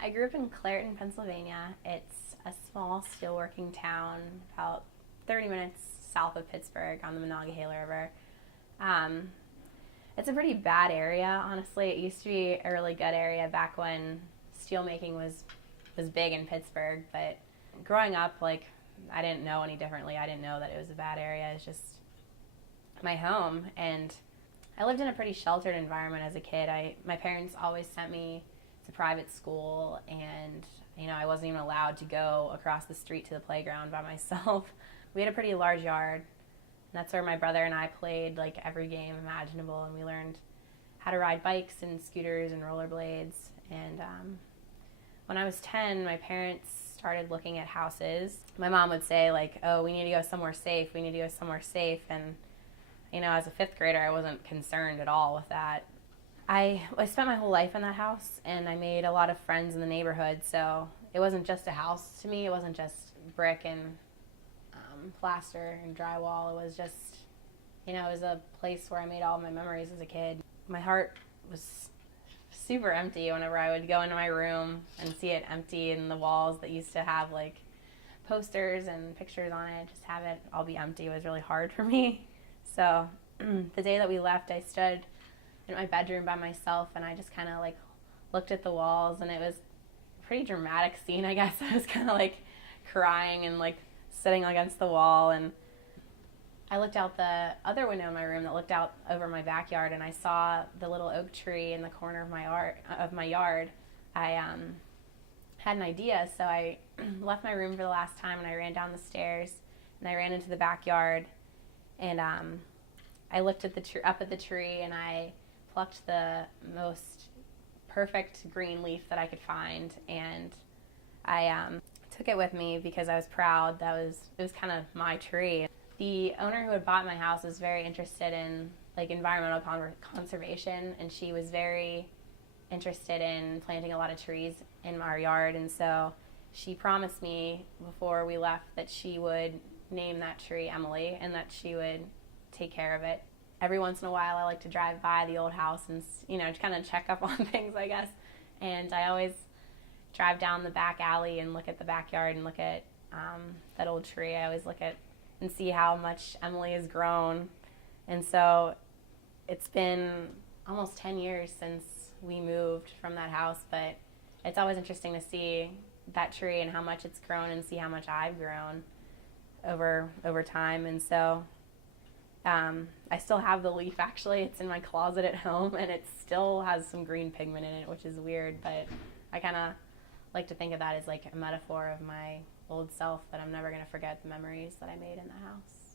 I grew up in Clairton, Pennsylvania. It's a small steelworking town about 30 minutes south of Pittsburgh on the Monongahela River. Um, it's a pretty bad area, honestly. It used to be a really good area back when steelmaking was big in Pittsburgh, but growing up, I didn't know any differently. I didn't know that it was a bad area. It's just my home, and I lived in a pretty sheltered environment as a kid. My parents always sent me to private school, and I wasn't even allowed to go across the street to the playground by myself. We had a pretty large yard, and that's where my brother and I played every game imaginable, and we learned how to ride bikes and scooters and rollerblades. And when I was 10, my parents started looking at houses. My mom would say "Oh, we need to go somewhere safe. We need to go somewhere safe." And as a fifth grader, I wasn't concerned at all with that. I spent my whole life in that house, and I made a lot of friends in the neighborhood. So it wasn't just a house to me. It wasn't just brick and plaster and drywall. It was just, it was a place where I made all my memories as a kid. My heart was super empty whenever I would go into my room and see it empty, and the walls that used to have posters and pictures on it, just have it all be empty was really hard for me. So the day that we left, I stood in my bedroom by myself, and I just kind of looked at the walls, and it was a pretty dramatic scene, I guess. I was kind of crying and sitting against the wall, and I looked out the other window in my room that looked out over my backyard, and I saw the little oak tree in the corner of my yard. I had an idea, so I left my room for the last time, and I ran down the stairs, and I ran into the backyard, and I looked at up at the tree, and I plucked the most perfect green leaf that I could find, and I took it with me because I was proud. It was kind of my tree. The owner who had bought my house was very interested in environmental conservation, and she was very interested in planting a lot of trees in our yard, and so she promised me before we left that she would name that tree Emily, and that she would take care of it. Every once in a while I like to drive by the old house and kind of check up on things, I guess, and I always drive down the back alley and look at the backyard and look at that old tree. I always look at and see how much Emily has grown. And so it's been almost 10 years since we moved from that house, but it's always interesting to see that tree and how much it's grown, and see how much I've grown over time. And so I still have the leaf, actually. It's in my closet at home, and it still has some green pigment in it, which is weird, but I kind of like to think of that as a metaphor of my old self, that I'm never going to forget the memories that I made in the house.